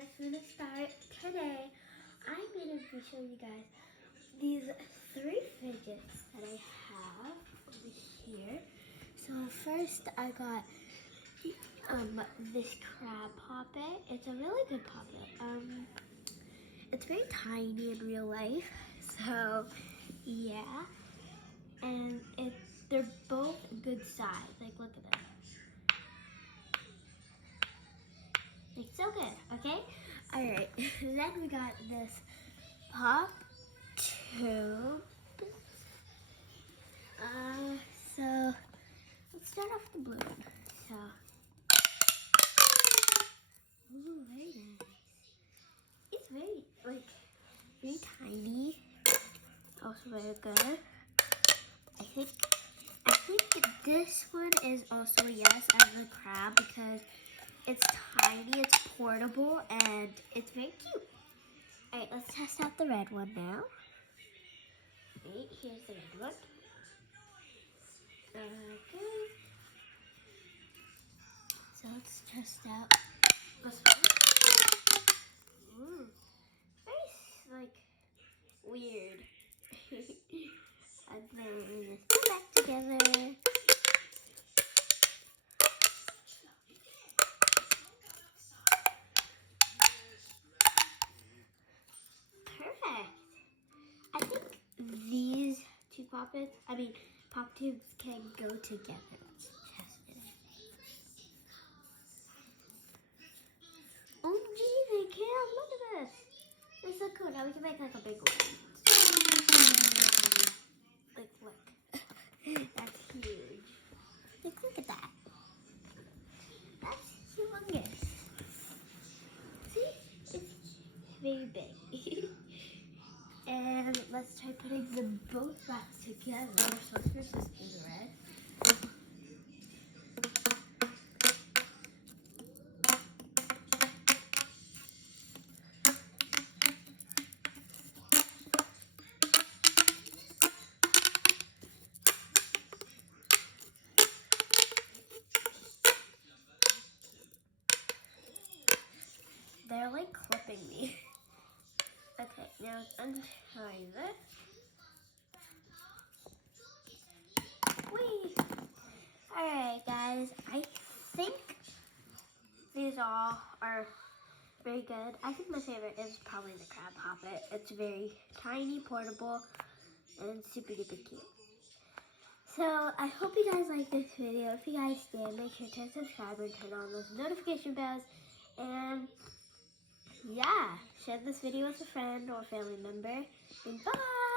guys, we're gonna start today. I'm gonna be showing you guys these 3 fidgets that I have over here. So first I got this crab poppet. It's a really good poppet. It's very tiny in real life, so yeah. And they're both good size. Like, look at this. It's so good, okay? Alright, then we got this pop tube. So let's start off with the blue one. So, ooh, very nice. It's very tiny. Also very good. I think this one is also a yes as the crab because it's tiny, it's portable, and it's very cute. Alright, let's test out the red one now. Wait, here's the red one. Okay. So let's test out this one. Ooh, very, weird. And then let's put it back together. Perfect. I think these two pop tubes can go together. Let's test it. Oh gee, they can. Look at this. It's so cool. Now we can make like a big one. Like, look. That's huge. Like, look at that. That's humongous. See? It's very big. And let's try putting them both back together. So first let's do the red. They're like clipping me. Okay, now let's untie this. Whee! Alright guys, I think these all are very good. I think my favorite is probably the crab poppet. It's very tiny, portable, and super duper cute. So I hope you guys like this video. If you guys did, make sure to subscribe and turn on those notification bells. And yeah, share this video with a friend or family member. And bye!